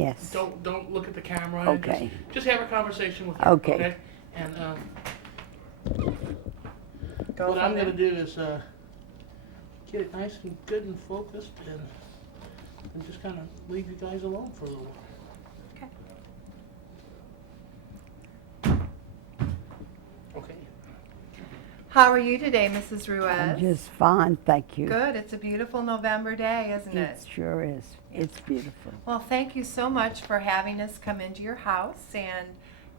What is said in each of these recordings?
Yes. Don't look at the camera. Okay. Just have a conversation with her. Okay. And Go what I'm from gonna there. do is get it nice and good and focused, and just kind of leave you guys alone for a little while. Okay. Okay. How are you today, Mrs. Ruiz? I'm just fine, thank you. Good. It's a beautiful November day, isn't it? It sure is. It's beautiful. Well, thank you so much for having us come into your house and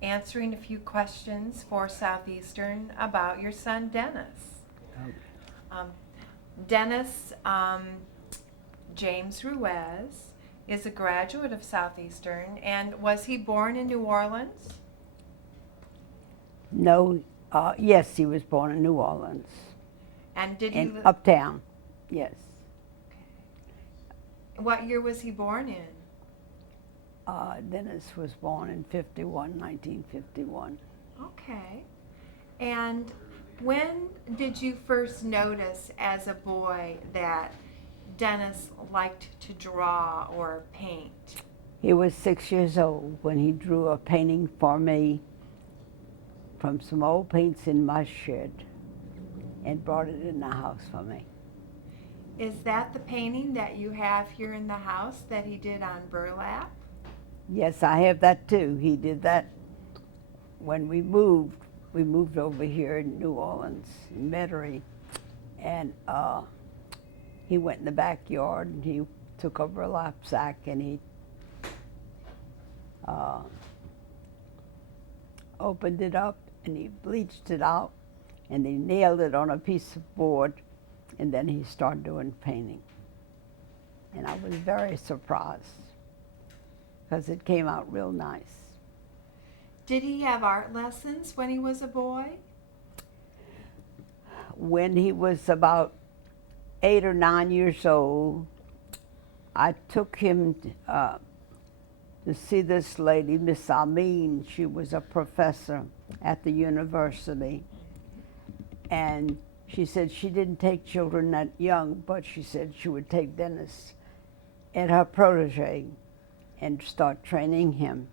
answering a few questions for Southeastern about your son, Dennis. Okay. Dennis James Ruiz is a graduate of Southeastern, and was he born in New Orleans? No, yes, he was born in New Orleans. And did he In uptown, yes. What year was he born in? Dennis was born in 1951. Okay. And when did you first notice as a boy that Dennis liked to draw or paint? He was 6 years old when he drew a painting for me from some old paints in my shed and brought it in the house for me. Is that the painting that you have here in the house that he did on burlap? Yes, I have that too. He did that when we moved. We moved over here in New Orleans, in Metairie, and he went in the backyard and he took a burlap sack and he opened it up and he bleached it out and he nailed it on a piece of board, and then he started doing painting. And I was very surprised because it came out real nice. Did he have art lessons when he was a boy? When he was about 8 or 9 years old, I took him to see this lady, Miss Amin. She was a professor at the university. And she said she didn't take children that young, but she said she would take Dennis and her protege and start training him.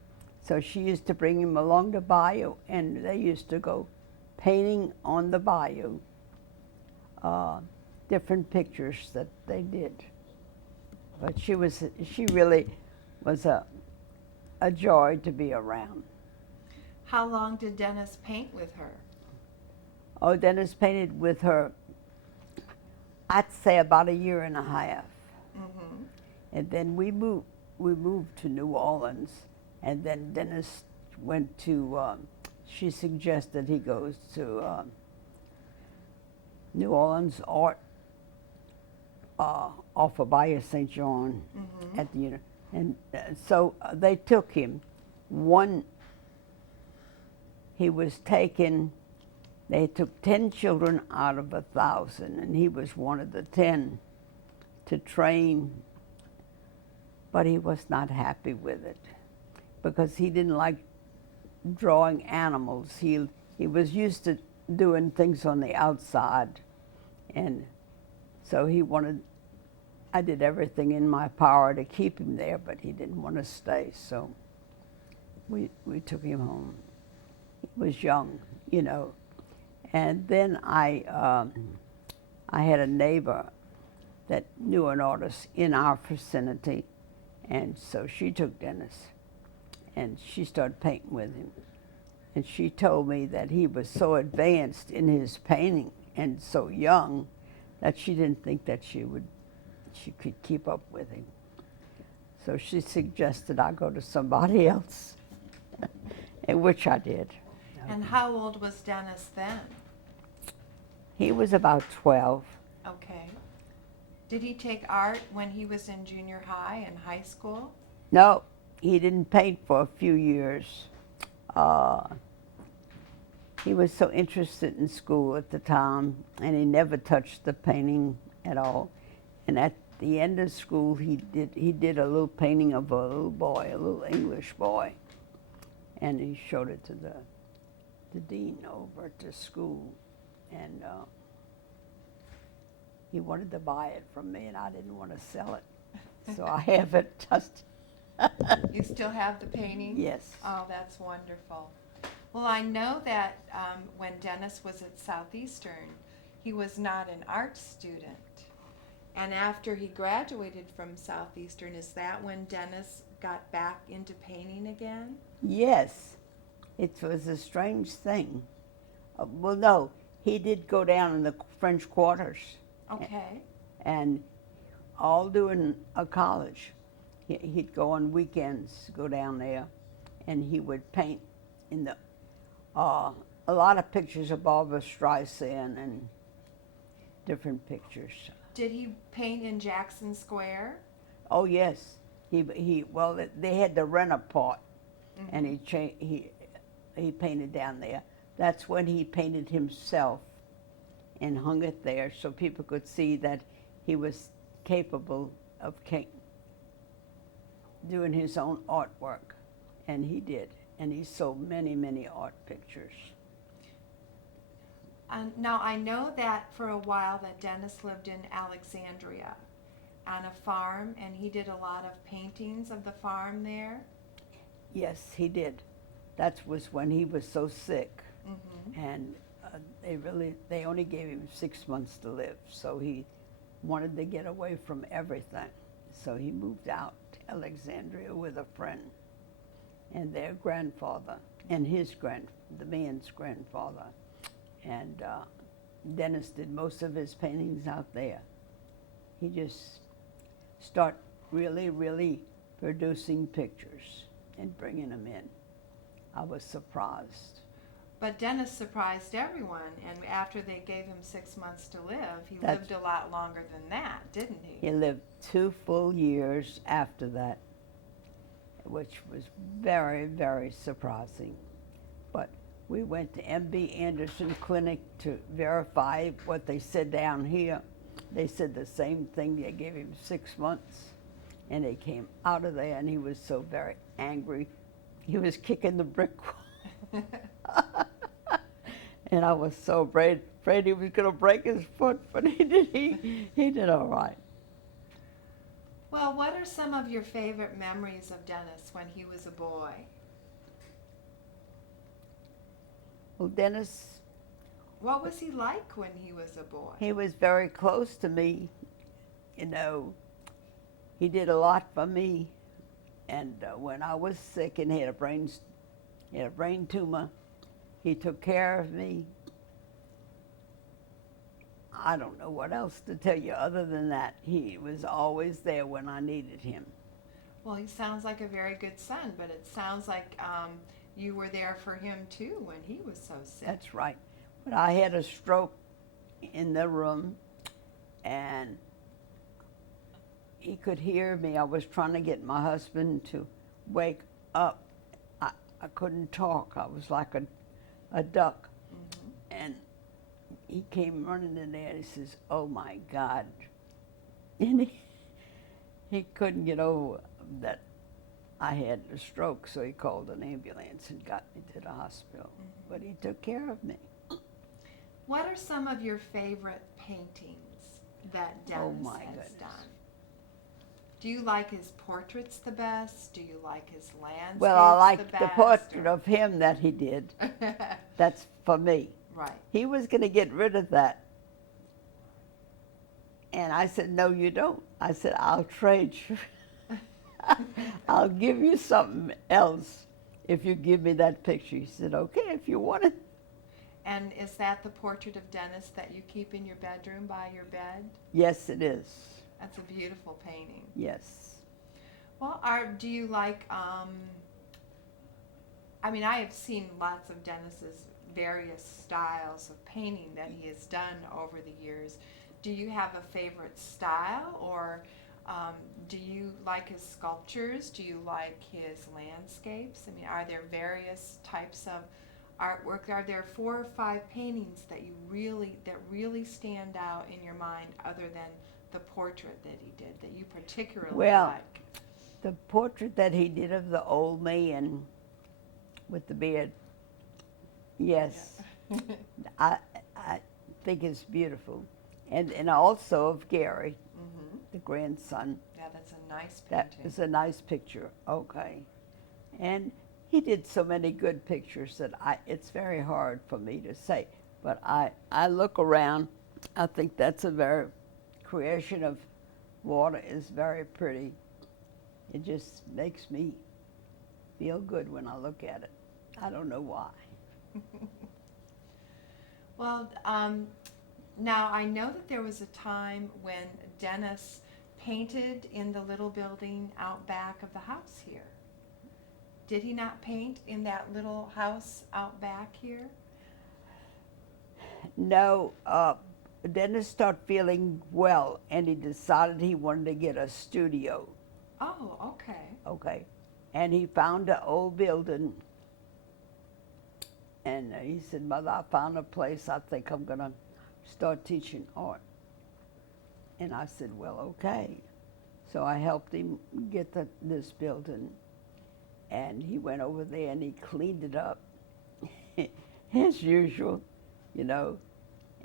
So she used to bring him along the bayou, and they used to go painting on the bayou, different pictures that they did. But she really was a joy to be around. How long did Dennis paint with her? Oh, Dennis painted with her, I'd say about a year and a half. Mm-hmm. And then we moved to New Orleans, and then Dennis went to, she suggested he goes to New Orleans Art off of Bayou St. John at the and so they took him. He was taken. They took 10 children out of 1,000, and he was one of the 10 to train, but he was not happy with it because he didn't like drawing animals. He was used to doing things on the outside, and so I did everything in my power to keep him there, but he didn't want to stay, so we took him home. He was young, you know. And then I had a neighbor that knew an artist in our vicinity, and so she took Dennis, and she started painting with him. And she told me that he was so advanced in his painting and so young that she didn't think that she could keep up with him. So she suggested I go to somebody else, and which I did. And how old was Dennis then? He was about 12. Okay. Did he take art when he was in junior high and high school? No, he didn't paint for a few years. He was so interested in school at the time, and he never touched the painting at all. And at the end of school, he did a little painting of a little boy, a little English boy, and he showed it to the dean over at the school, and he wanted to buy it from me, and I didn't want to sell it, so I have it just. You still have the painting? Yes. Oh, that's wonderful. Well, I know that when Dennis was at Southeastern, he was not an art student. And after he graduated from Southeastern, is that when Dennis got back into painting again? Yes. It was a strange thing. Well, no, he did go down in the French quarters. Okay. And all during a college, he'd go on weekends, go down there, and he would paint in the a lot of pictures of Barbra Streisand and different pictures. Did he paint in Jackson Square? Oh yes, well they had the rent part, Mm-hmm. and he painted down there. That's when he painted himself, and hung it there so people could see that he was capable of doing his own artwork, and he did. And he sold many, many art pictures. Now, I know that for a while that Dennis lived in Alexandria on a farm, and he did a lot of paintings of the farm there. Yes, he did. That was when he was so sick, Mm-hmm. and they only gave him 6 months to live, so he wanted to get away from everything. So he moved out to Alexandria with a friend, and their grandfather, and the man's grandfather. And Dennis did most of his paintings out there. He just started really, really producing pictures and bringing them in. I was surprised. But Dennis surprised everyone, and after they gave him 6 months to live, he That's- lived a lot longer than that, didn't he? He lived 2 full years after that, which was very, very surprising. But we went to MB Anderson Clinic to verify what they said down here. They said the same thing. They gave him 6 months, and he came out of there, and he was so very angry. He was kicking the brick wall. And I was so afraid he was going to break his foot, but he did all right. Well, what are some of your favorite memories of Dennis when he was a boy? Well, Dennis, What was he like when he was a boy? he was very close to me. You know, he did a lot for me. And when I was sick and had a brain tumor, he took care of me. I don't know what else to tell you other than that. He was always there when I needed him. Well, he sounds like a very good son, but it sounds like you were there for him too when he was so sick. That's right. But I had a stroke in the room, and he could hear me. I was trying to get my husband to wake up. I couldn't talk. I was like a duck. Mm-hmm. And he came running in there, and he says, "Oh my God." And he couldn't get over that I had a stroke, so he called an ambulance and got me to the hospital. Mm-hmm. But he took care of me. What are some of your favorite paintings that Dennis Oh, my has goodness. done? Do you like his portraits the best? Do you like his landscapes Well, I like the the best? portrait of him that he did. That's for me. Right. He was going to get rid of that. And I said, "No, you don't." I said, "I'll trade you. I'll give you something else if you give me that picture." He said, "Okay, if you want it." And is that the portrait of Dennis that you keep in your bedroom by your bed? Yes, it is. That's a beautiful painting. Yes. Well, do you like, I mean, I have seen lots of Dennis's various styles of painting that he has done over the years. Do you have a favorite style, or do you like his sculptures? Do you like his landscapes? I mean, are there various types of artwork? Are there 4 or 5 paintings that really stand out in your mind, other than the portrait that he did, that you particularly Well, like? The portrait that he did of the old man with the beard, yes, I think it's beautiful. And also of Gary, Mm-hmm. the grandson. Yeah, that's a nice That painting. is a nice picture, okay. And he did so many good pictures that it's very hard for me to say. But I look around, I think that's a very, creation of water is very pretty. It just makes me feel good when I look at it. I don't know why. Well, now I know that there was a time when Dennis painted in the little building out back of the house here. Did he not paint in that little house out back here? No, Dennis started feeling well, and he decided he wanted to get a studio. Oh, okay. Okay, and he found an old building, and he said, "Mother, I found a place. I think I'm gonna start teaching art." And I said, "Well, okay." So I helped him get this building, and he went over there and he cleaned it up, as usual, you know,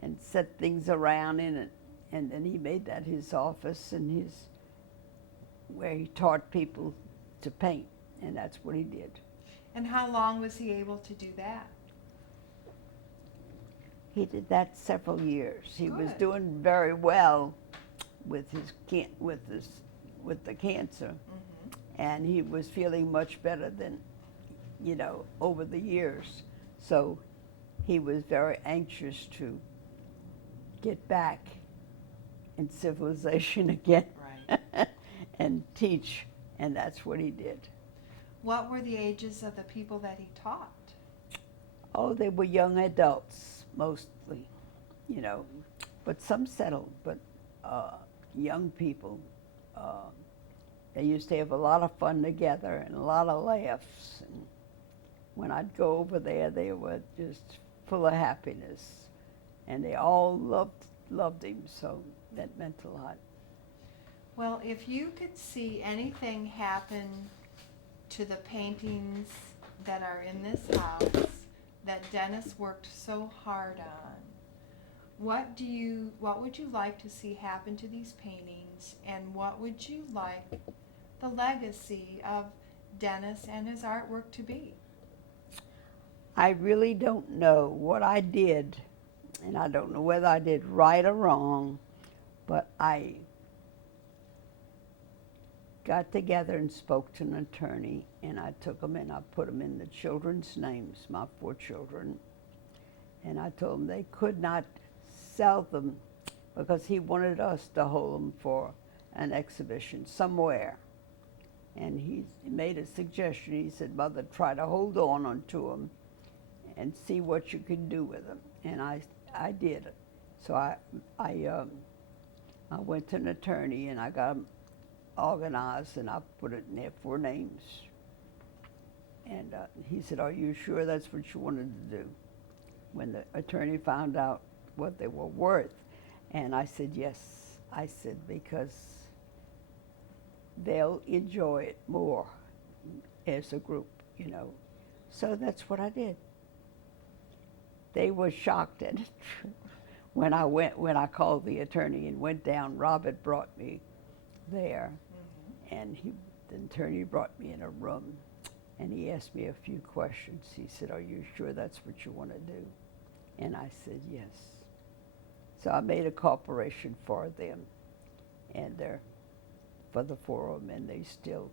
and set things around in it. And then he made that his office and where he taught people to paint, and that's what he did. And how long was he able to do that? He did that several years. He was Good. doing very well with the cancer, Mm-hmm. and he was feeling much better than, you know, over the years. So he was very anxious to get back in civilization again. Right. And teach, and that's what he did. What were the ages of the people that he taught? Oh, they were young adults, mostly, you know, but some settled, but young people. They used to have a lot of fun together and a lot of laughs. And when I'd go over there, they were just full of happiness. And they all loved him, so that meant a lot. Well, if you could see anything happen to the paintings that are in this house that Dennis worked so hard on, what would you like to see happen to these paintings, and what would you like the legacy of Dennis and his artwork to be? I really don't know what I did, and I don't know whether I did right or wrong, but I got together and spoke to an attorney, and I took them and I put them in the children's names, my 4 children, and I told them they could not sell them because he wanted us to hold them for an exhibition somewhere. And he made a suggestion. He said, "Mother, try to hold on to them and see what you can do with them." And I did it. So I went to an attorney and I got them organized, and I put it in their 4 names. And he said, "Are you sure that's what you wanted to do?" When the attorney found out what they were worth. And I said, "Yes." I said, "Because they'll enjoy it more as a group, you know." So that's what I did. They were shocked at it. When I called the attorney and went down, Robert brought me there, and the attorney brought me in a room, and he asked me a few questions. He said, "Are you sure that's what you want to do?" And I said, "Yes." So I made a corporation for them, and for the 4 of them, and they still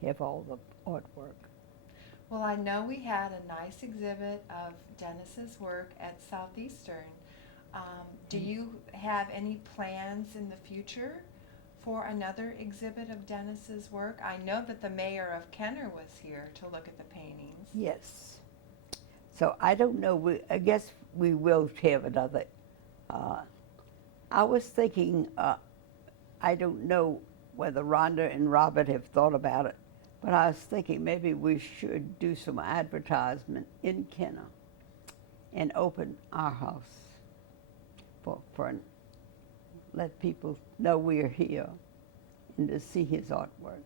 have all the artwork. Well, I know we had a nice exhibit of Dennis's work at Southeastern. Do you have any plans in the future for another exhibit of Dennis's work? I know that the mayor of Kenner was here to look at the paintings. Yes. So I don't know. I guess we will have another. I was thinking, I don't know whether Rhonda and Robert have thought about it, but I was thinking maybe we should do some advertisement in Kenner and open our house let people know we're here and to see his artwork.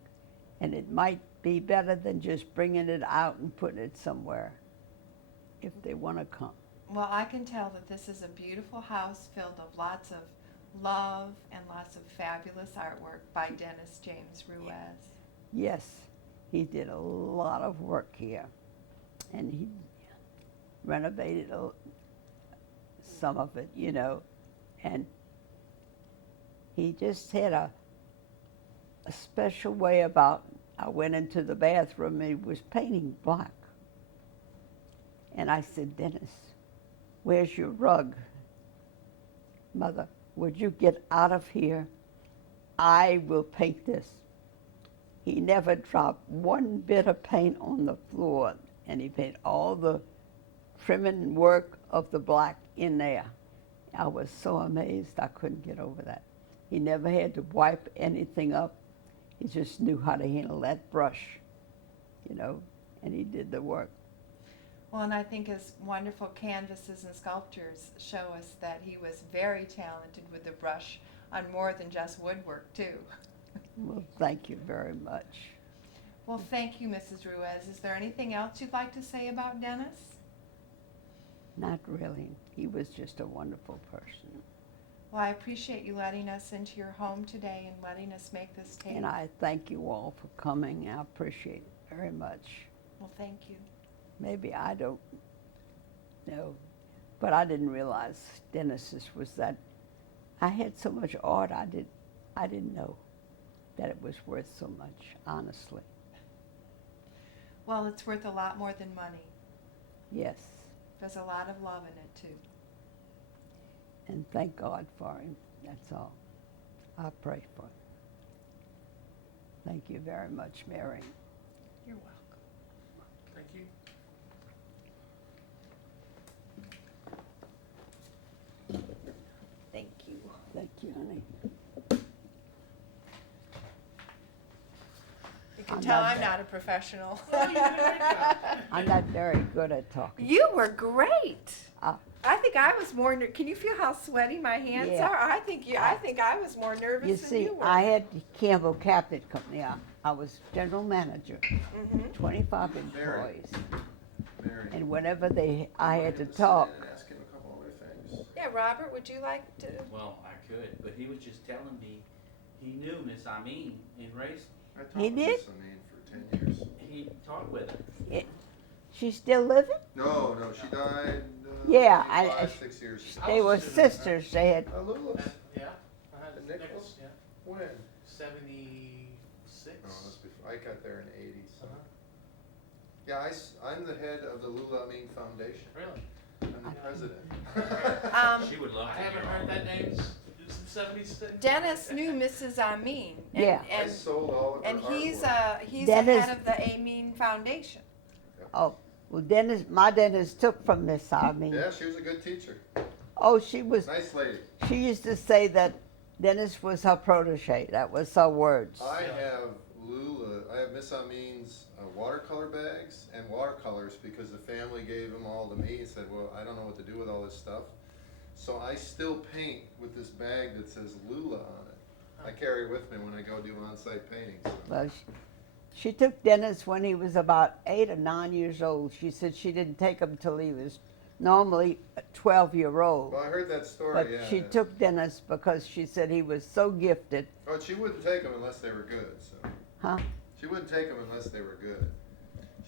And it might be better than just bringing it out and putting it somewhere if they want to come. Well, I can tell that this is a beautiful house filled of lots of love and lots of fabulous artwork by Dennis James Ruiz. Yes, he did a lot of work here, and he renovated some of it, you know, and he just had a special way about, I went into the bathroom and he was painting black. And I said, Dennis, where's your rug? Mother, would you get out of here? I will paint this. He never dropped one bit of paint on the floor, and he painted all the trimming work of the black in there. I was so amazed I couldn't get over that. He never had to wipe anything up. He just knew how to handle that brush, you know, and he did the work. Well, and I think his wonderful canvases and sculptures show us that he was very talented with the brush on more than just woodwork, too. Well, thank you very much. Well, thank you, Mrs. Ruiz. Is there anything else you'd like to say about Dennis? Not really. He was just a wonderful person. Well, I appreciate you letting us into your home today and letting us make this tape. And I thank you all for coming. I appreciate it very much. Well, thank you. Maybe I don't know, but I didn't realize Dennis's was that. I had so much art, I didn't know that it was worth so much, honestly. Well, it's worth a lot more than money. Yes, There's a lot of love in it, too. and thank God for him, that's all. I pray for him. Thank you very much, Mary. You're welcome. Thank you. Thank you. Thank you, honey. You can I'm tell not I'm bad. not a professional. Well, you did a great job. I'm not very good at talking. You were great. Ah. I think I was more. Can you feel how sweaty my hands Yeah. are? I think I was more nervous You than see, you were. I had Campbell Cabinet Company. I was general manager, Mhm. 25 employees. Mary. And whenever I had to Sit talk, in and ask him a couple other things. Yeah, Robert, would you like to? Well, I could, but he was just telling me he knew Miss Amin in Racing. I talked He to did? Miss Amin for 10 years. He talked with her. she's still living? No, she died Yeah, maybe I- 5-6 years ago. They were sisters. They had, Lula's? Yeah, I had And Nichols, Nichols? yeah. When? 76. No, that's before. I got there in the 80s. So. Uh-huh. Yeah, I'm the head of the Lula Amin Foundation. Really? I'm the president. She would love I to hear haven't all heard that of name since 76. Dennis knew Mrs. Amin. And, Yeah. I And, sold all of her and he's artwork. he's Dennis- the head of the Amin Foundation. oh, well, my Dennis took from Miss Armin. Yeah, she was a good teacher. Oh, she Nice lady. used to say that Dennis was her protege. That was her words. I have Miss Amin's watercolor bags and watercolors because the family gave them all to me and said, well, I don't know what to do with all this stuff. So I still paint with this bag that says Lula on it. I carry it with me when I go do on-site paintings. Well, she took Dennis when he was about 8 or 9 years old. She said she didn't take him till he was normally a 12-year-old. Well, I heard that story, But yeah. she took Dennis because she said he was so gifted. Oh, she wouldn't take them unless they were good, so. Huh? She wouldn't take them unless they were good.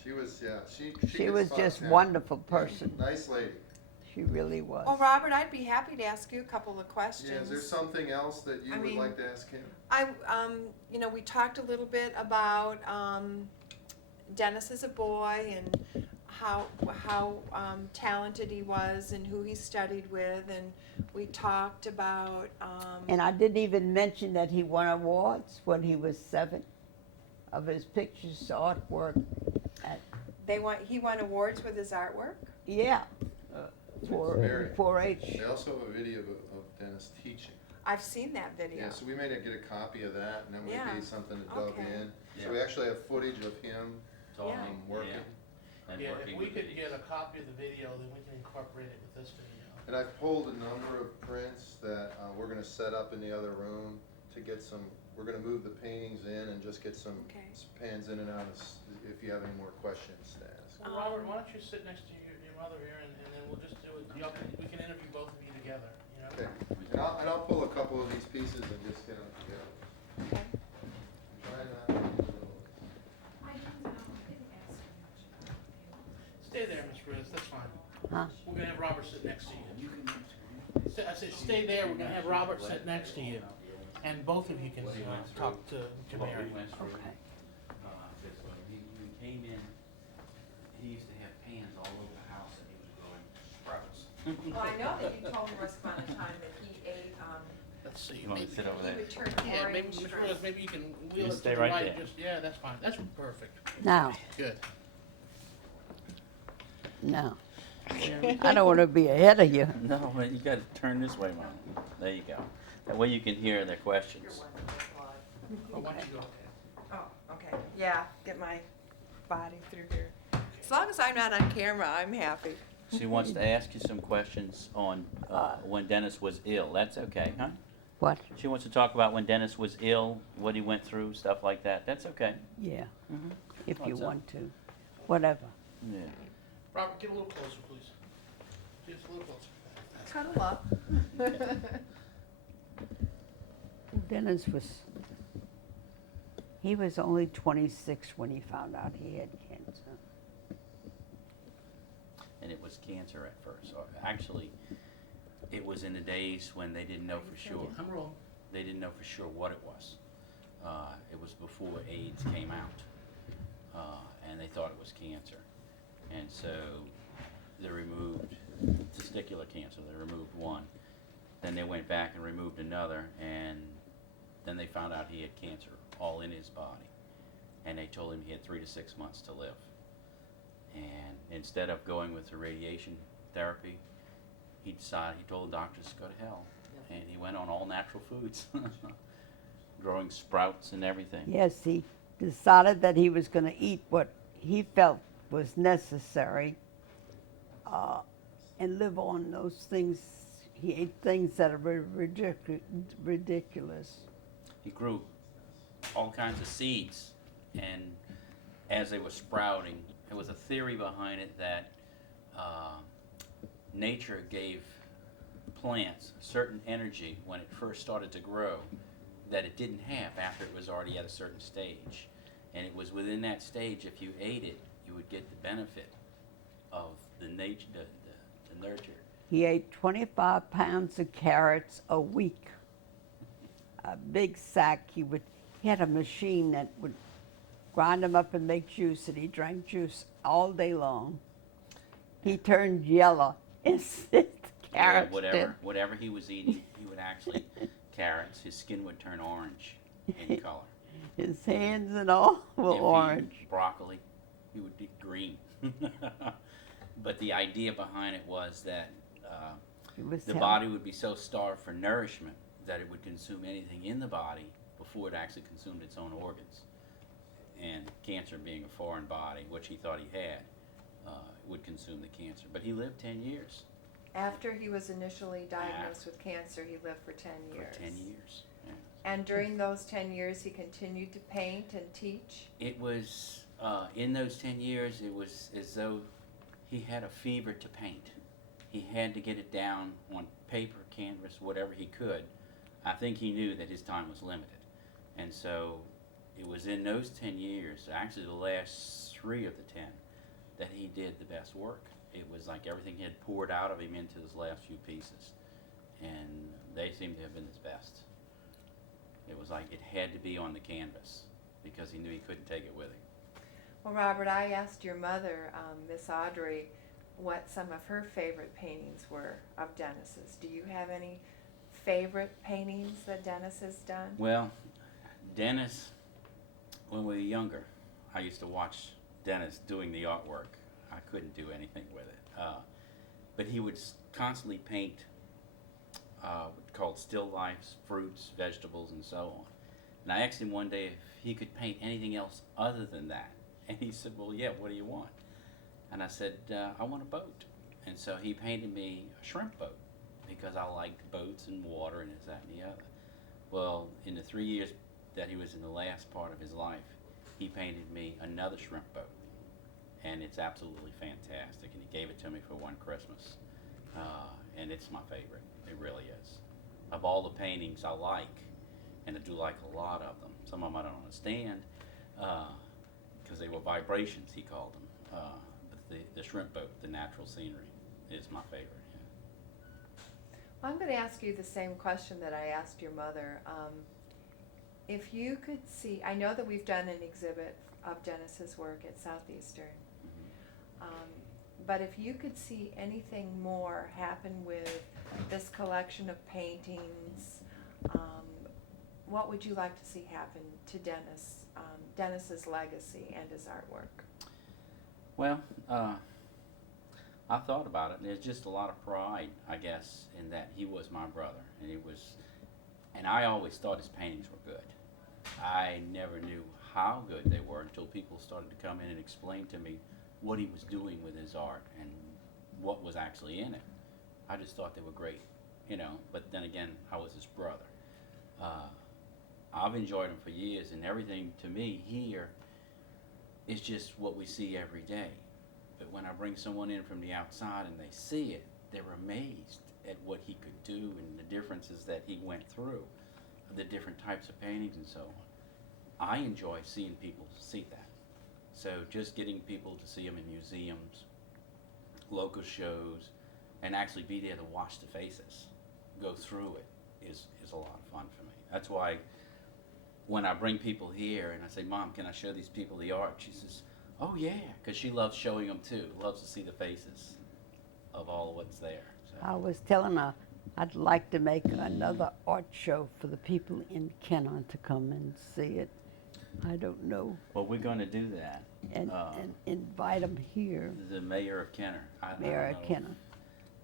She was, yeah, she She gets was fun, just yeah. wonderful person. Nice lady. She really was. Well, Robert, I'd be happy to ask you a couple of questions. Yeah, is there something else that you I would mean, like to ask him? We talked a little bit about Dennis as a boy and how talented he was and who he studied with, and we talked about. And I didn't even mention that he won awards when he was 7 of his pictures, artwork. He won awards with his artwork. Yeah, for Mary. 4-H. They also have a video of Dennis teaching. I've seen that video. Yeah, so we may get a copy of that, and then we Yeah. need something to dub Okay. in. Yeah. So we actually have footage of him Talking, Yeah. working. yeah, and Yeah, if working we with could the- get a copy of the video, then we can incorporate it with this video. And I've pulled a number of prints that we're gonna set up in the other room to get some, we're gonna move the paintings in and just get some Okay. pans in and out if you have any more questions to ask. Well, Robert, why don't you sit next to your mother here, and then we'll just do it, we can interview both of you together, you Okay, and I'll pull a couple of these pieces and just get them together. Okay. Try not to be a little- Stay there, Miss Ruiz, that's fine. Huh? We're gonna have Robert sit next to you. You can I said, stay there, we're gonna have Robert sit next to you. And both of you can talk to what Mary. we went through. Okay. This way, he came in, he used to have pans all over the house and he was growing sprouts. Well, I know that you told me once upon a time that he ate, Let's see, You want me maybe, to sit over he there? would turn yeah, maybe, orange Miss from. Ruiz, maybe you can wheel You it to stay the right right, there. just, yeah, that's fine, that's perfect, Now, good. now. I don't want to be ahead of you. No, man, you gotta turn this way, Mom. There you go. That way you can hear their You're questions. wonderful, Claude. Oh, why don't you go ahead? Oh, okay, yeah, get my body through here. As long as I'm not on camera, I'm happy. She wants to ask you some questions on when Dennis was ill. That's okay, huh? What? She wants to talk about when Dennis was ill, what he went through, stuff like that. That's okay. Yeah, Mhm. if you What's up? want to. Whatever. Yeah. Robert, get a little closer, please. Just a little closer. Cuddle up. Dennis he was only 26 when he found out he had cancer. And it was cancer at first. Or actually, it was in the days when they didn't know for sure. I'm rolling. They didn't know for sure what it was. It was before AIDS came out, and they thought it was cancer. And so they removed testicular cancer. They removed one. Then they went back and removed another, and then they found out he had cancer all in his body. And they told him he had 3 to 6 months to live. And instead of going with the radiation therapy, he told the doctors to go to hell. And he went on all natural foods, growing sprouts and everything. Yes, he decided that he was going to eat what he felt was necessary and live on those things. He ate things that are ridiculous. He grew all kinds of seeds, and as they were sprouting, there was a theory behind it that nature gave plants certain energy when it first started to grow that it didn't have after it was already at a certain stage. And it was within that stage, if you ate it, you would get the benefit of the nature, the nurture. He ate 25 pounds of carrots a week. A big sack. He had a machine that would grind them up and make juice, and he drank juice all day long. He turned yellow. It's carrots. Whatever he was eating, he would actually carrots. His skin would turn orange in color. His hands and all were If he orange. ate broccoli, he would be green. But the idea behind it was that It was the healthy. body would be so starved for nourishment that it would consume anything in the body before it actually consumed its own organs. And cancer being a foreign body, which he thought he had, would consume the cancer. But he lived 10 years. After he was initially diagnosed with cancer, he lived for 10 years. For 10 years. Yeah. And during those 10 years, he continued to paint and teach? It was, in those 10 years, it was as though he had a fever to paint. He had to get it down on paper, canvas, whatever he could. I think he knew that his time was limited. And so it was in those 10 years, actually the last 3 of the 10, that he did the best work. It was like everything had poured out of him into those last few pieces. And they seem to have been his best. It was like it had to be on the canvas because he knew he couldn't take it with him. Well, Robert, I asked your mother, Miss Audrey, what some of her favorite paintings were of Dennis's. Do you have any favorite paintings that Dennis has done? Well, Dennis, when we were younger, I used to watch Dennis doing the artwork. I couldn't do anything with it. But he would constantly paint called still lifes, fruits, vegetables, and so on. And I asked him one day if he could paint anything else other than that. And he said, well, yeah, what do you want? And I said, I want a boat. And so he painted me a shrimp boat because I liked boats and water and this, that, and the other. Well, in the 3 years that he was in the last part of his life, he painted me another shrimp boat. And it's absolutely fantastic. And he gave it to me for one Christmas. and it's my favorite. It really is. Of all the paintings I like, and I do like a lot of them. Some of them I don't understand, because they were vibrations, he called them. But the shrimp boat, the natural scenery, is my favorite. Well, I'm going to ask you the same question that I asked your mother. If you could see, I know that we've done an exhibit of Dennis's work at Southeastern, but if you could see anything more happen with this collection of paintings, what would you like to see happen to Dennis, Dennis's legacy and his artwork? Well, I thought about it, and there's just a lot of pride, I guess, in that he was my brother, and I always thought his paintings were good. I never knew how good they were until people started to come in and explain to me what he was doing with his art and what was actually in it. I just thought they were great, but then again, I was his brother. I've enjoyed him for years, and everything to me here is just what we see every day. But when I bring someone in from the outside and they see it, they're amazed at what he could do and the differences that he went through, the different types of paintings and so on. I enjoy seeing people see that. So just getting people to see him in museums, local shows, and actually be there to watch the faces, go through it, is a lot of fun for me. That's why when I bring people here and I say, Mom, can I show these people the art? She says, oh yeah, because she loves showing them too, loves to see the faces of all of what's there. So. I was telling her I'd like to make another art show for the people in Kenner to come and see it. I don't know. Well, we're going to do that. And invite them here. The mayor of Kenner. Mayor of Kenner.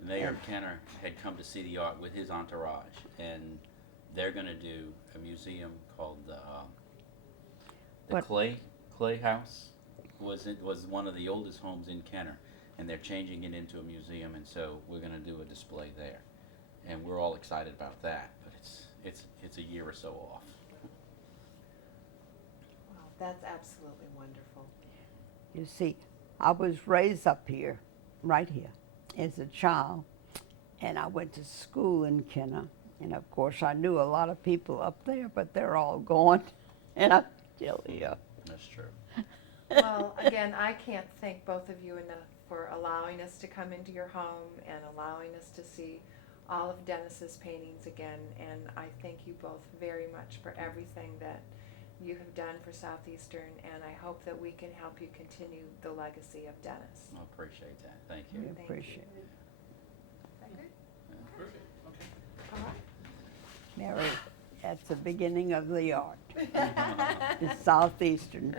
The mayor of Kenner had come to see the art with his entourage, and they're going to do a museum called the Clay House. Was one of the oldest homes in Kenner, and they're changing it into a museum, and so we're going to do a display there, and we're all excited about that. But it's a year or so off. Wow, that's absolutely wonderful. You see, I was raised up here, right here, as a child, and I went to school in Kenner, and of course I knew a lot of people up there, but they're all gone, and I'm still here. That's true. Well, again, I can't thank both of you enough for allowing us to come into your home and allowing us to see all of Dennis's paintings again. And I thank you both very much for everything that you have done for Southeastern. And I hope that we can help you continue the legacy of Dennis. I appreciate that. Thank you. We Thank you. appreciate it. Is that good? Perfect, okay. All right. Mary, that's the beginning of the art. It's Southeastern.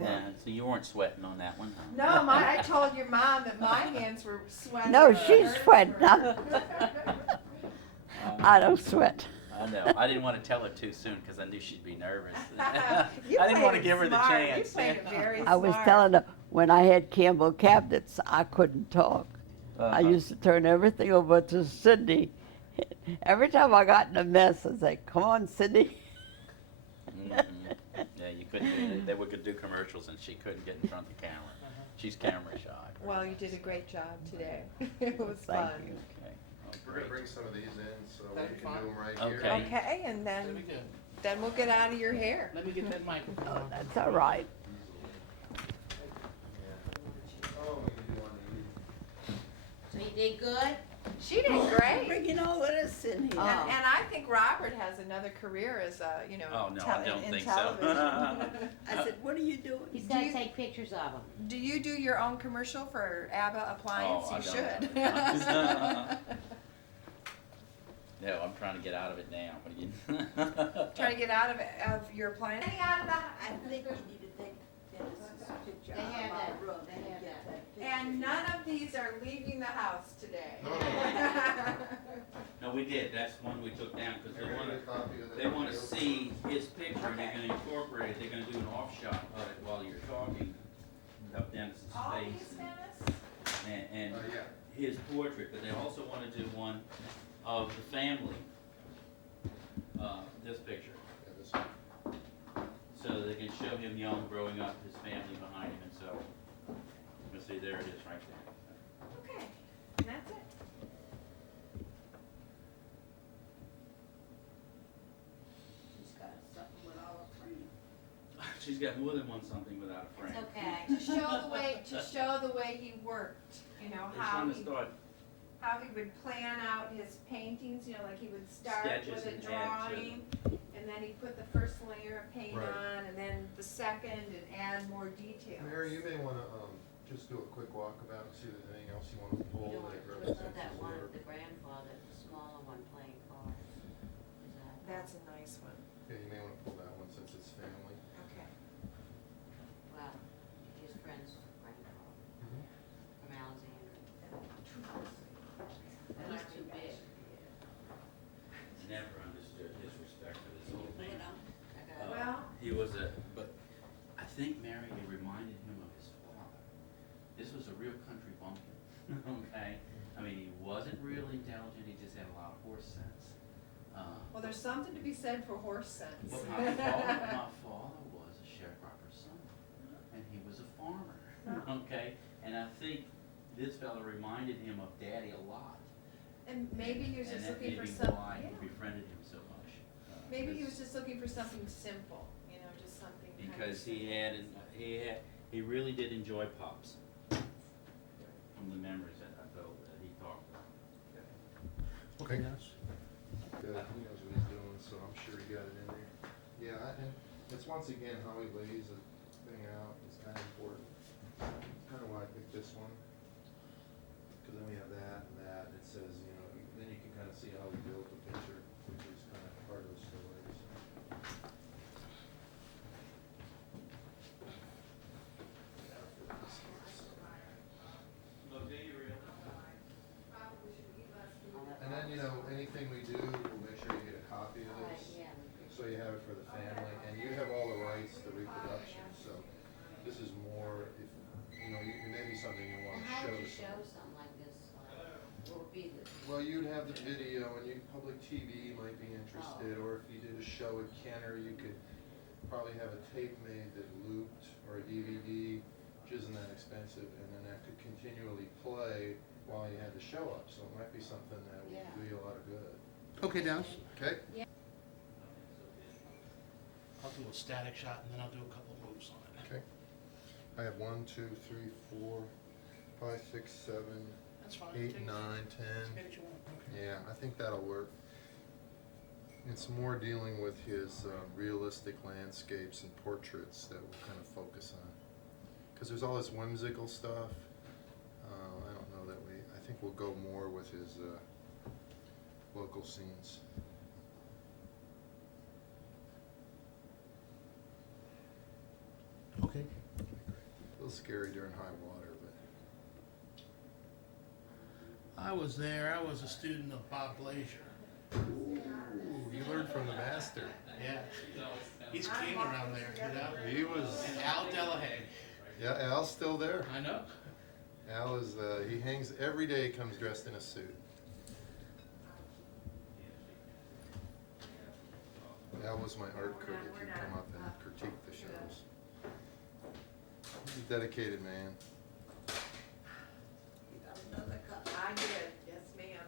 Yeah, so you weren't sweating on that one, huh? No, I told your mom that my hands were sweating. No, she's sweating. I don't sweat. I know. I didn't want to tell her too soon because I knew she'd be nervous. You I didn't want to played give her the smart. chance. You played it very I was smart. telling her when I had Campbell cabinets, I couldn't talk. I used to turn everything over to Cindy. Every time I got in a mess, I'd say, "Come on, Cindy." Yeah, you couldn't. They would do commercials, and she couldn't get in front of the camera. She's camera shy. Well, you did a great job today. It was Thank fun. you. Okay. Oh, We're gonna great. bring some of these in, so That'd we be can fine. do them right Okay. here. Okay, and That'd be then good. we'll get out of your hair. Let me get that microphone. Oh, that's all right. Yeah. Oh, we can do one of these. So you did good? She did great. Bringing all of this in here. And I think Robert has another career as a, Oh, no, I don't in think so. television. I said, "What are you doing?" He's Do got to you- take pictures of them. Do you do your own commercial for ABBA appliance? Oh, I You don't should. No, I'm trying to get out of it now. What are you? Trying to get out of your appliance. I think you need to take Dennis's picture They have out that. of my room. They have Get that. picture. And none of these are leaving the house today. No, we did. That's one we took down because Here, get a copy of they want to see his picture and they're going to incorporate it. They're going to do an off shot of it while you're talking about Dennis's All face these, and, Dennis? and Yeah. his portrait, but they also want to do one of the family. This picture, Yeah, this one. so they can show him young, growing up, his family behind him, and so you see there it is right there. Okay. got more than one something without a frame. It's okay. To show the way he worked, you know, It's how trying to he, start how he would plan out his paintings, you know, like he would start sketches with a and add to drawing, them. and then he'd put the first layer of paint Right. on, and then the second, and add more details. Mary, you may wanna, just do a quick walkabout and see if there's anything else you wanna pull You know, that what represents that his one, work. the grandfather, the smaller one playing cards. Is that? That's a nice one, Yeah, you may wanna pull that one since it's family. okay. Well, his friend's grandfather from Alexandria. He's too big. Never understood his respect for this old You man. know? Well- He was but I think, Mary, it reminded him of his father. This was a real country bumpkin, okay? I mean, he wasn't real intelligent, he just had a lot of horse sense. Well, there's something to be said for horse sense. But my father was a sharecropper's son, and he was a farmer, okay? And I think this fella reminded him of Daddy a lot. And maybe he was And just that looking may for be something, why he yeah. befriended him so much. Maybe he was just looking for something simple, you know, just something kind of Because simple. he really did enjoy Pops, from the memories that I told, that he talked about. Okay. Yes. Good, he knows what he's doing, so I'm sure he got it in there. Yeah, and it's once again how he lays the thing out is kinda important. Kinda why I picked this one. Cause then we have that and that, and it says, you know, then you can kinda see how he built the picture, which is kinda part of the story, so. And then, you know, anything we do, we'll make sure you get a copy of Right, this. yeah. So you have it for the family, and you have all the rights to reproduction, so this is more, if, you know, it may be something you And wanna how show would to you show someone. something like this? What would be the? Well, you'd have the video, and public TV might be interested, or if you did a show at Kenner, you could probably have a tape made that looped, or a DVD, which isn't that expensive, and then that could continually play while you had the show up, so it might be something that would Yeah. do you a lot of good. Okay, Dennis. Okay? I'll do a static shot and then I'll do a couple moves on it. Okay. I have 1, 2, 3, 4, 5, 6, 7, That's fine. 8, Take- 9, 10. take what you want. Okay. Yeah, I think that'll work. It's more dealing with his realistic landscapes and portraits that we'll kind of focus on. Because there's all this whimsical stuff. I don't know that I think we'll go more with his local scenes. Okay. A little scary during high water, but. I was there. I was a student of Bob Glazier. Ooh, you learned from the master. Yeah. He's king around there, you know? He was. And Al Delahaye. Yeah, Al's still there. I know. Al is, he hangs, every day comes dressed in a suit. Al was my art critic, he'd come up and critique the shows. He's a dedicated man. I did, yes ma'am.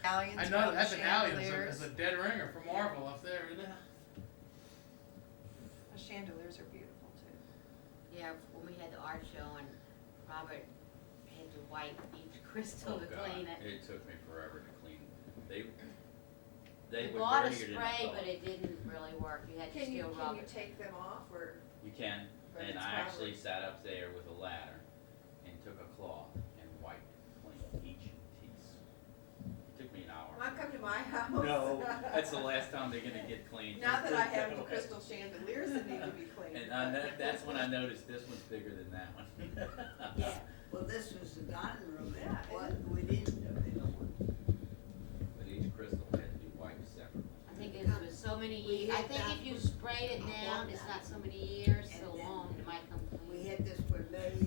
I know, that's an alien, it's a dead ringer for Marvel up there, isn't it? The chandeliers are beautiful too. Yeah, when we had the art show and Robert had to wipe each crystal to clean it. It took me forever to clean. They We were bought a dirtier than I spray, thought. but it didn't really work. You had to Can you still rub it. take them off or? You can, But and it's I actually probably- sat up there with a ladder and took a cloth and wiped clean each piece. It took me an hour. Well, come to my house. No, that's the last time they're gonna get clean. Not that I have the crystal chandeliers that need to be cleaned. And that's when I noticed this one's bigger than that one. Yeah. Well, this was the dining room, Yeah, and what, we didn't, But each crystal had to be wiped separately. I think it was so many We years. I had think that if you one. sprayed it I down, want it's that. not so many years, And so then long, it might come we clean. had this one made,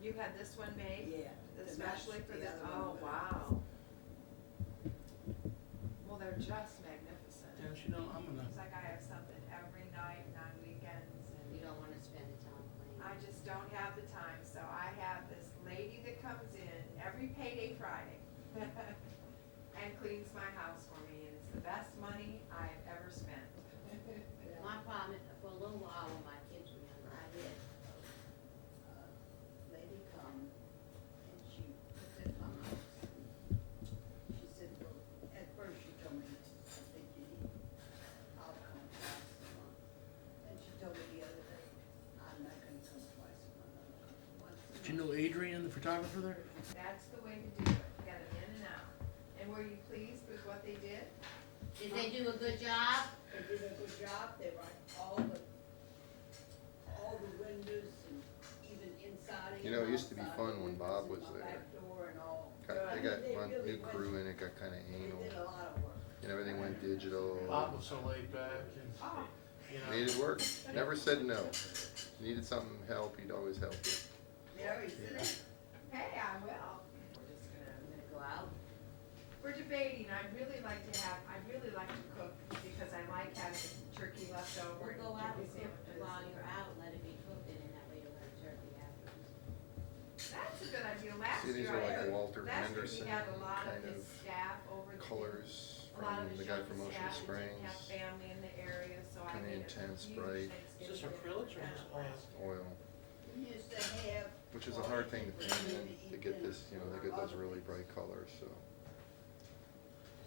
You had this one made? yeah. Especially for the, other oh, one, but- wow. Well, they're just magnificent. And you know, I'm gonna, It's like I have something every night and on weekends You and don't wanna spend the time cleaning. I just don't have the time, so I have this lady that comes in every payday Friday and cleans my house for me, and photographer there? That's the way to do it, get them in and out. And were you pleased with what they did? Did they do a good job? They did a good job, they were all the windows and even inside. You know, it used to be outside fun the when windows Bob and was my there. back door and all. They got They one really new went- crew in, it got kinda They anal, did a lot of work. and everything went digital. Bob was so laid back and, Oh, you know. Needed work, never said no. Needed something help, he'd always help you. Very Yeah. sick. hey, I will. We're just gonna, I'm gonna go out. we're debating, I'd really like to cook because I like having turkey left over. We'll go and out turkey and sandwiches. while you're out, let it be cooked, and that way you'll have turkey afterwards. That's a good idea. Last See, these year are I like had, Walter last year Henderson we had a lot of kind his of staff over the. colors A lot of from his the guy young from Ocean staff that didn't have Springs, family in the area, so I kinda made a intense, huge bright. Is this Thanksgiving acrylics or dinner is this last oil? year. oil, We used to have. which is a hard thing to paint in, to get this, you know, they get those really bright colors, so.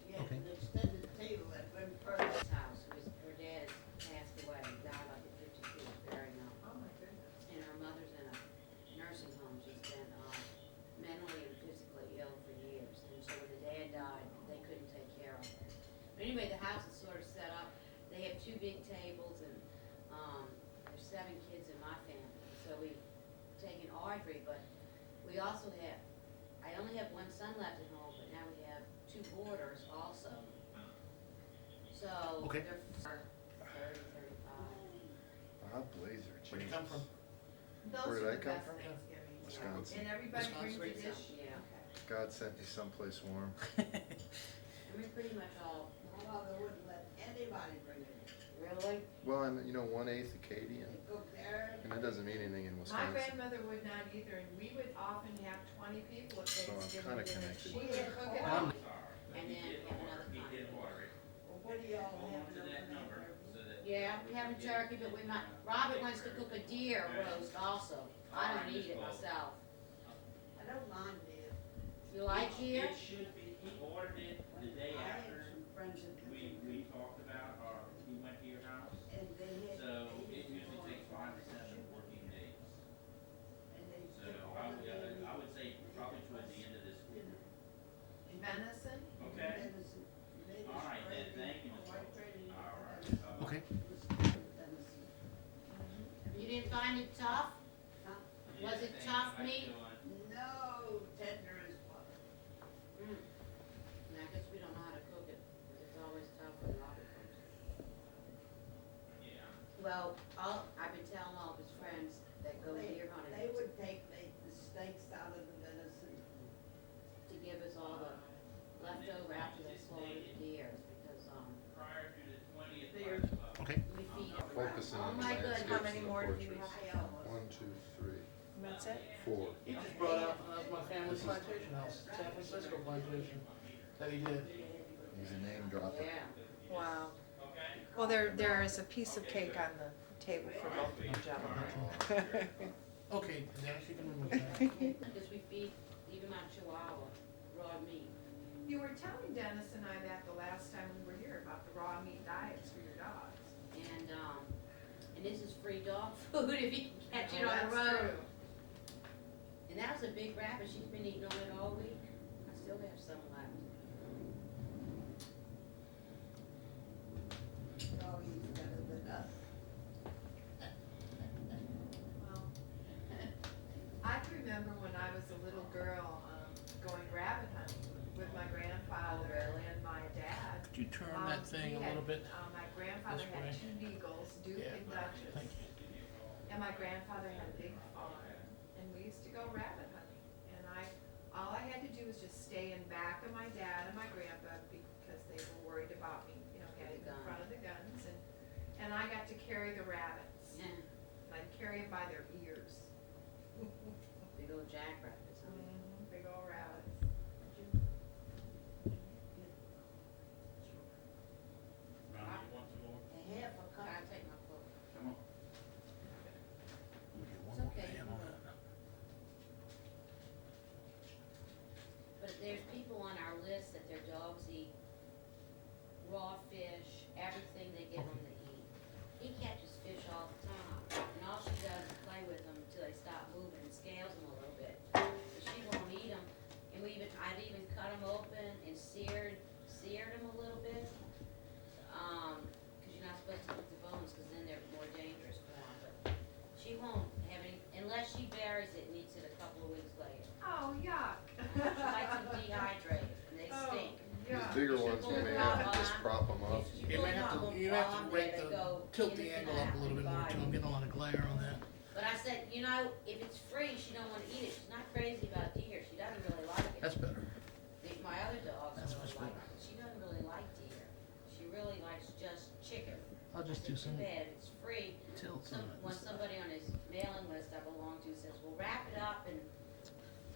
She had Okay. an extended table at one person. This house, her dad has passed away, he died like at 52, very young. Oh, my goodness. And her mother's in a nursing home, she's been, mentally and physically ill for years. And so when the dad died, they couldn't take care of her. But anyway, the house is sort of set up, they have 2 big tables and, there's 7 kids in my family. So we've taken Audrey, but we also have, I only have 1 son left at home, but now we have 2 boarders also. So Okay. they're 30, 35. Bob Blazer, Where'd you come from? Those Where did are I the come best from? Thanksgivings. Wisconsin. And everybody brings a Wisconsin? dish. Yeah. Okay. God sent me someplace warm. And we pretty much all, My mother wouldn't let anybody bring it in. really? Well, I'm, you know, 1/8 Acadian, They cooked there. and that doesn't mean anything in My Wisconsin. grandmother would not either, and we would often have 20 people at So I'm Thanksgiving kinda dinner. connected. She would cook it Um, all. And then have another kind. Well, what do y'all have over there? Yeah, we have a turkey, but we might, Robert wants to cook a deer roast also. I don't eat it myself. I don't mind it. You like deer? It should be, he ordered it the day I had after some friends that cooked it, we talked about, or he went to your house. and they had. So they it used to usually go takes on 5 to 7 working days. And they So took all the I would say probably towards the end of this week. Venison. Okay. venison, made All us right, then, gravy, thank you, Ms. white Rose. gravy, All right. and Okay. it was venison. You didn't find it tough? Huh? Was it tough meat? No, tender as butter. Mm. And I guess we don't know how to cook it. It's always tough when Robert cooks it. Yeah. Well, I've been telling all of his friends that go deer hunting. They would take the steaks out of the venison. To give us all the leftover after they slaughter the deers, because, Prior to the 20th. There. Okay. we feed. Focusing Oh on the my goodness. landscapes How many and the more do you portraits. have? I almost. 1, 2, 3, That's it? 4. He just brought out my family's plantation house, San Francisco plantation, that he did. He's a name dropper. Yeah. Wow. Well, there is a piece of cake on the table for both of you gentlemen. Okay, Dennis, you can remove that. Because we feed even my chihuahua raw meat. You were telling Dennis and I that the last time we were here about the raw meat diets for your dogs. And this is free dog food if you can catch it Oh, on the that's road. true. And that was a big rabbit, she's been eating on it all week. I still have some left. Dog eats better than us. Well, I can remember when I was a little girl, going rabbit hunting with my grandfather Oh, really? and my dad. Could you turn that thing a little bit? My grandfather this had way? 2 beagles, Duke Yeah, and Duchess. thank you. And my grandfather had a big farm, and we used to go rabbit hunting. And all I had to do was just stay in back of my dad and my grandpa because they were worried about me, getting in front of the guns. And I got to carry the rabbits. Yeah, And I'd carry them by their ears. big old jackrabbits, huh? Big old rabbits. Ronnie, you want some more? A half a Can cup. I take my clothes? Come on. We'll get one It's more okay, pan you on can that. But there's people tilt in the the angle up a canal little bit more and too, I'm getting a lot of glare on that. But I said, you know, if it's free, she don't wanna eat it. She's not crazy about deer. She doesn't really like it. That's better. My other dogs That's really much like better. it. She doesn't really like deer. She really likes just chicken. I'll just do It's some too bad, if it's free. tilts on it. When somebody on his mailing list I belong to says, well, wrap it up and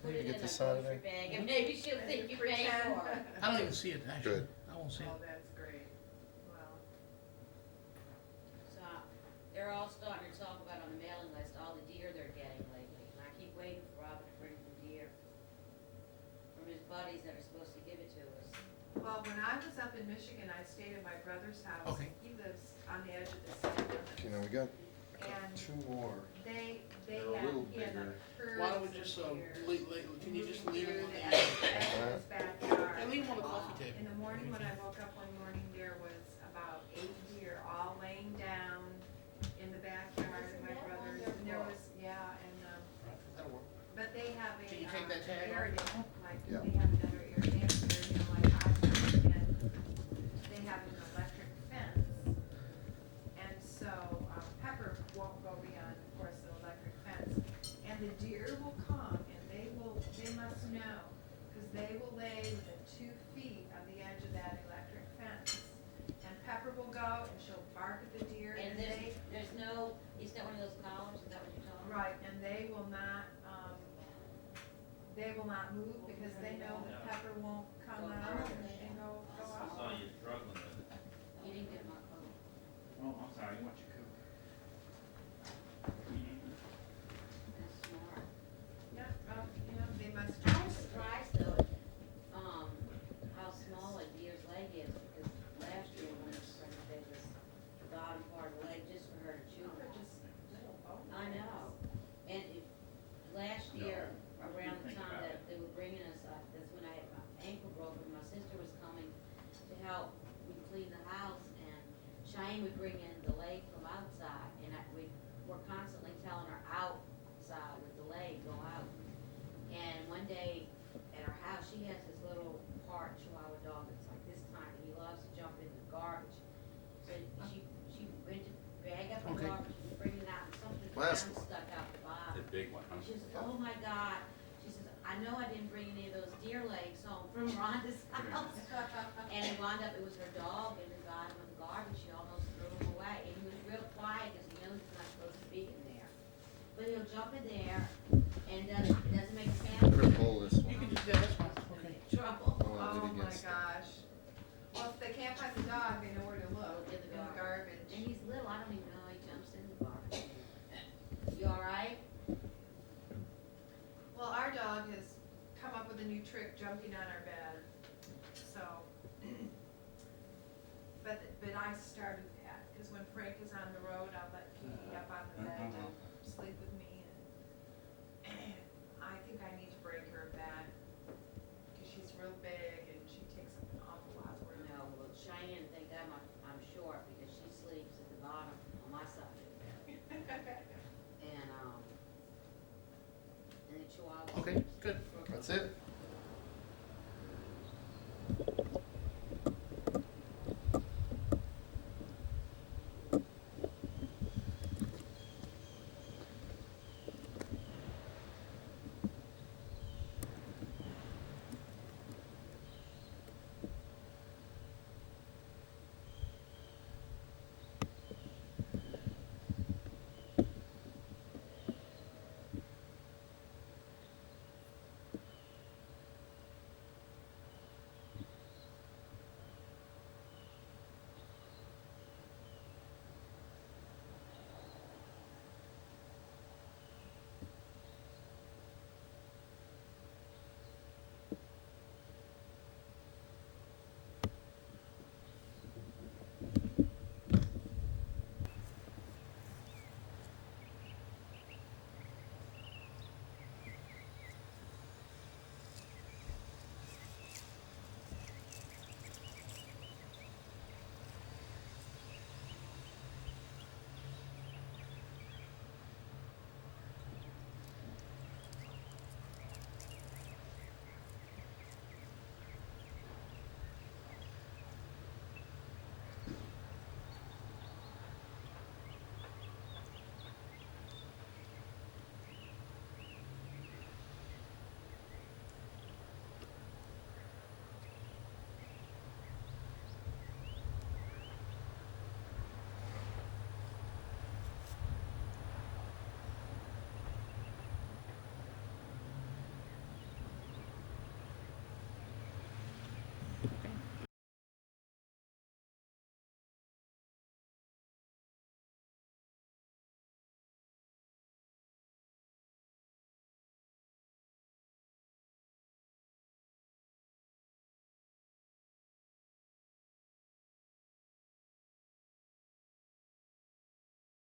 put Need to it in get a this out of grocery there. bag and maybe she'll think you paid for it. I don't even see it, actually. Good. I won't see Oh, it. that's great. Well, So they're all starting to talk about on the mailing list, all the deer they're getting lately. And I keep waiting for Robert to bring some deer from his buddies that are supposed to give it to us. well, when I was up in Michigan, I stayed at my brother's house. Okay. He lives on the edge of the city limits. You know, we got And 2 more. they They're a little he had bigger. herds Why don't we of just, deer can you just leave through them on the the, edge of his backyard. and leave them on the coffee table? In the morning, when I woke up one morning, there was about 8 deer all laying down in the backyard of my Isn't that brother's. And there wonderful? was, yeah, and, That'll work. but they have a, Can you take that tag off? area, like, Yeah. they have another area, they have an area like I have, and they have an electric fence. And so, Pepper won't go beyond, of course, the electric fence. And the deer will come and they must know, cause they will lay within 2 feet of the edge of that electric fence. And Pepper will go and she'll bark at the deer And and they, there's no, he's got one of those collars, is that what you're talking about? right, and they will not move because they know that Pepper won't come out and go out. you struggling with it. You didn't get my coat. Oh, I'm sorry, what's your coat? That's smart. Yeah, they must. I was surprised though, how small a deer's leg is, because last year when it was trying to take this, the bottom part of the leg just for her to chew They're on. just little bones. I know, and last year, around the time that they were bringing us, that's when I had my ankle broken, my sister was coming to help me clean the house, and Cheyenne would bring in the leg from outside, and we were constantly telling her outside with the leg, go out. And one day at our house, she has this little part Chihuahua dog that's like this tiny. He loves to jump in the garbage. So she went to bag up the Okay. garbage and bring it out, and something Last brown stuck out the bottom. The big one, huh? She says, oh my God. She says, I know I didn't bring any of those deer legs home from Rhonda's house. And it wound up, it was her dog in the bottom of the garbage. She almost threw him away. And he was real quiet because he knows he's not supposed to be in there. But he'll jump in there and doesn't make a sound. Better pull this You can one. just, yeah, that's fine, okay. Trouble. I wanna Oh leave my against it. gosh. Well, if they can't find the dog, they know where to look, In the in the garbage. And he's little. I don't even know he jumps in the garbage. You all right? Well, our dog has come up with a new trick, jumping on our bed, so. But I started that, cause when Frank is on the road, I'll let Kiki up on the bed to sleep with me, and I think I need to break her bed, cause she's real big and she takes up an awful lot of room. No, well, Cheyenne think I'm short because she sleeps at the bottom on my side of the bed. And the Chihuahua. Okay, good. sleeps That's it.